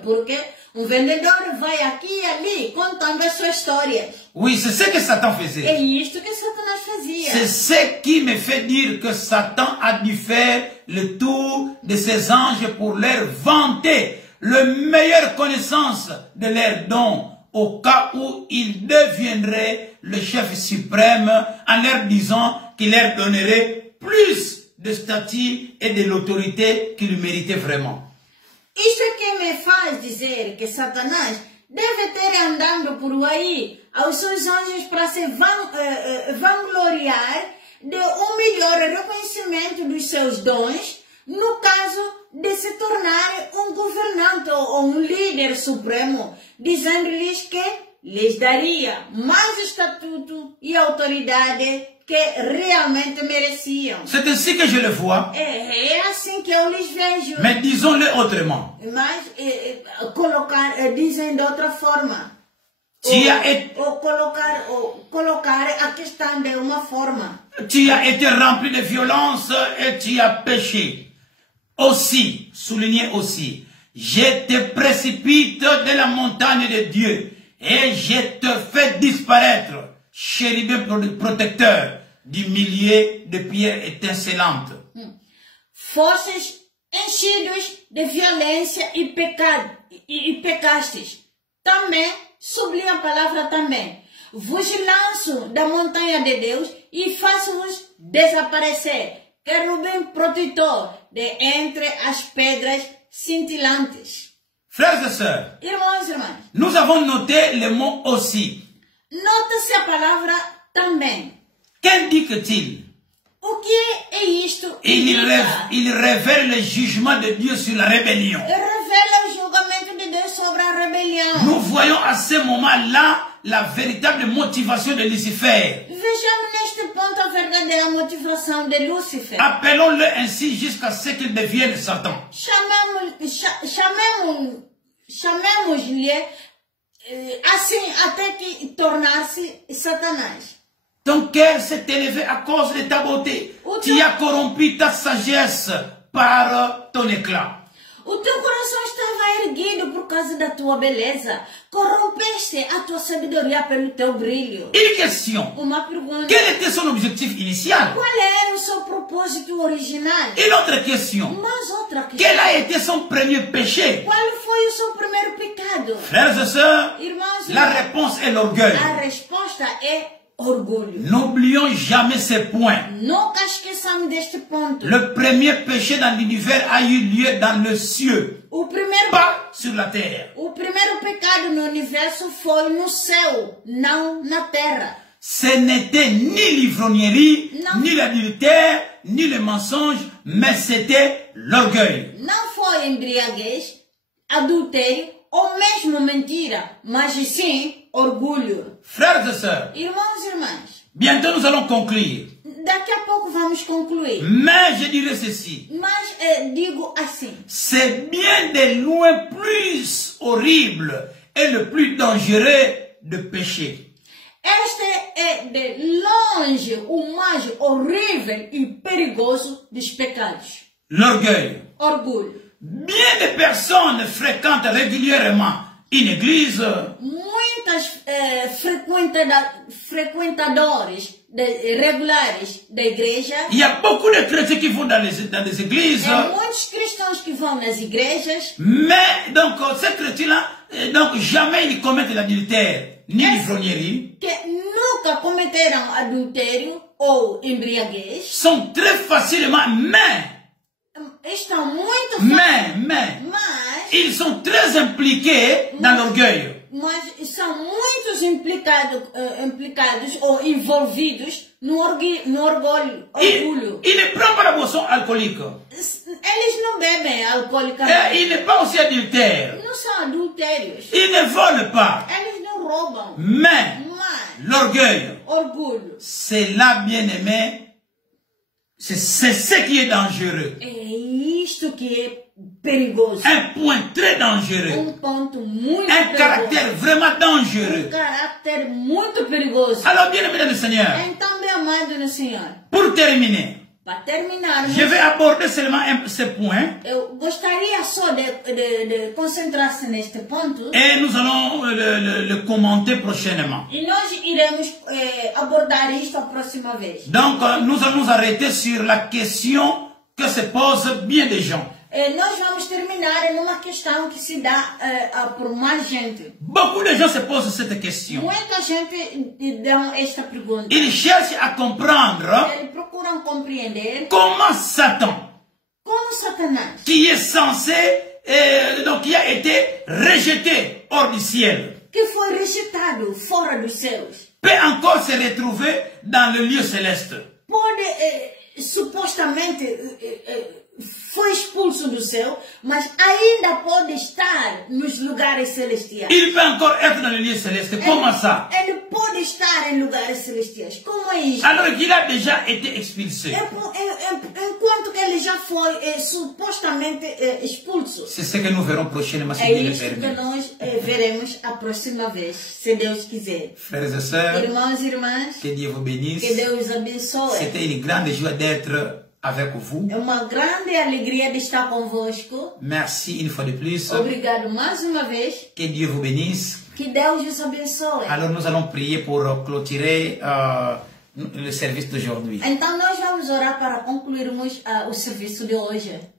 porque vendedor vai aqui e ali contando a sua história. Oui, c'est ce que Satan faisait. É isto que Satanás fazia. C'est ce qui me fait dire que Satan a dû faire le tour de ses anges pour leur vanter la meilleure connaissance de leurs dons, au cas où il deviendrait le chef suprême, en leur disant qu'il leur donnerait plus de statut et de l'autorité qu'il méritait vraiment. Isto é que me faz dizer que Satanás deve ter andando por aí aos seus anjos para se vangloriar de melhor reconhecimento dos seus dons, no caso de se tornar governante ou líder supremo, dizendo-lhes que lhes daria mais estatuto e autoridade que realmente mereciam. C'est ainsi que je le vois. É assim que eu lhes vejo. Mais disons-le autrement. Mas dizem de outra forma. Ou colocar a questão de uma forma. Tu as été rempli de violence et tu as péché. Aussi, soulignez aussi, je te précipite de la montagne de Dieu Et je te fais disparaître, chérubin protecteur, du milieu de pierres étincelantes. Fostes enchidos de violência e pecado, e pecastes. Também, sublinha a palavra também. Vos lanço da montanha de Deus e faço-vos desaparecer. Querubim protetor de entre as pedras cintilantes. Frères et sœurs, Irmãos e irmãs, nous avons noté le mot aussi. nota-se a palavra também. Qu'indique-t-il? O que é isto? Il révèle le jugement de Dieu sur la rébellion. Revela o julgamento de Deus sobre a rebelião. Nous voyons à ce moment-là la véritable motivation de Lucifer. Vejamos neste ponto a verdadeira motivação de Lúcifer. Appelons-le ainsi jusqu'à ce qu'il devienne Satan. Chamemos-lhe assim até que tornar-se Satanás. Ton cœur s'est élevé à cause de ta beauté. Tu as corrompu ta sagesse par ton éclat. O teu coração estava erguido por causa da tua beleza. Corrompeste a tua sabedoria pelo teu brilho. Une question. Uma pergunta. Quel était son objectif initial? Qual era o seu propósito original? Une autre question. Mas outra questão. Quel a été son premier péché? Qual foi o seu primeiro pecado? Frères et sœurs, Irmãos, la réponse est l'orgueil. a resposta é orgulho. N'oublions jamais ce point. Nunca esqueçamos deste ponto. Le premier péché dans l'univers a eu lieu dans le ciel, O primeiro sur la terre. O primeiro pecado no universo foi no céu, não na terra. Ce n'était ni l'ivrognerie, Non. ni l'adultère, ni le mensonge, mais c'était l'orgueil. Não foi embriaguez, adultério ou mesmo mentira, mas sim orgulho. Frères et sœurs, Irmãos e irmãs, bientôt nous allons conclure. daqui a pouco vamos concluir. Mais je dirais ceci. Mas digo assim, C'est bien de loin plus horrible et le plus dangereux de pécher. este é de longe o mais horrível e perigoso dos pecados. L'orgueil. Orgulho. Bien de personnes fréquentent régulièrement une église, Muitas frequentadores regulares da igreja. il y a beaucoup de chrétiens qui vont dans les églises, Muitos cristãos que vão nas igrejas. mais donc ces chrétiens-là, donc jamais ils commettent l'adultère, ni l'ivrognerie, Que nunca cometeram adultério ou embriaguez. sont très facilement, Estão muito mais, mas ils sont très impliqués dans l'orgueil. são muitos implicados ou envolvidos no orgulho. Il ne prend pas la boisson alcoolique. Eles não bebem Et alcoolicamente. il n'est pas aussi adultère. Não são adultérios. Il ne vole pas. Eles não roubam. Mais Mas l'orgueil, orgulho c'est là, bien-aimé, c'est ce qui est dangereux. é isto que é perigoso. Un point très dangereux. Ponto muito Un perigoso. caractère vraiment dangereux. Caráter muito perigoso. Alors, bien-aimé dans le Seigneur, Então, meu amado no Senhor, pour terminer, para terminar, je vais aborder seulement ce point eu gostaria só de concentrar-se neste ponto et nous allons le commenter prochainement. e nós iremos abordar isto a próxima vez. Donc, nous allons nous arrêter sur la question que se posent bien des gens. Nós vamos terminar em uma questão que se dá por mais gente. Beaucoup de gens se posent cette question. Muita gente dá esta pergunta. Ils cherchent à comprendre Eles procuram compreender comment Satan, como Satanás, qui est censé, donc qui a été rejeté hors du ciel, que foi rejeitado fora dos céus, peut encore se retrouver dans le lieu céleste. pode supostamente foi expulso do céu, mas ainda pode estar nos lugares celestiais. Il peut encore être dans le lieu céleste. Comment ça? Ele pode estar em lugares celestiais. Como é isso? Alors qu'il a déjà été expulsé. Enquanto que ele já foi supostamente expulso. C'est ce que nous verrons prochainement si É Dieu le isso que permet. nós veremos a próxima vez, se Deus quiser. Frères et sœurs, Irmãos e irmãs, que Dieu vous bénisse. que Deus abençoe. C'était une grande joie d'être avec vous. É uma grande alegria de estar convosco. Merci une fois de plus. Obrigado mais uma vez. Que Dieu vous bénisse. Que Deus os abençoe. Alors nous allons prier pour clôturer le service d'aujourd'hui. Então nós vamos orar para concluirmos o serviço de hoje.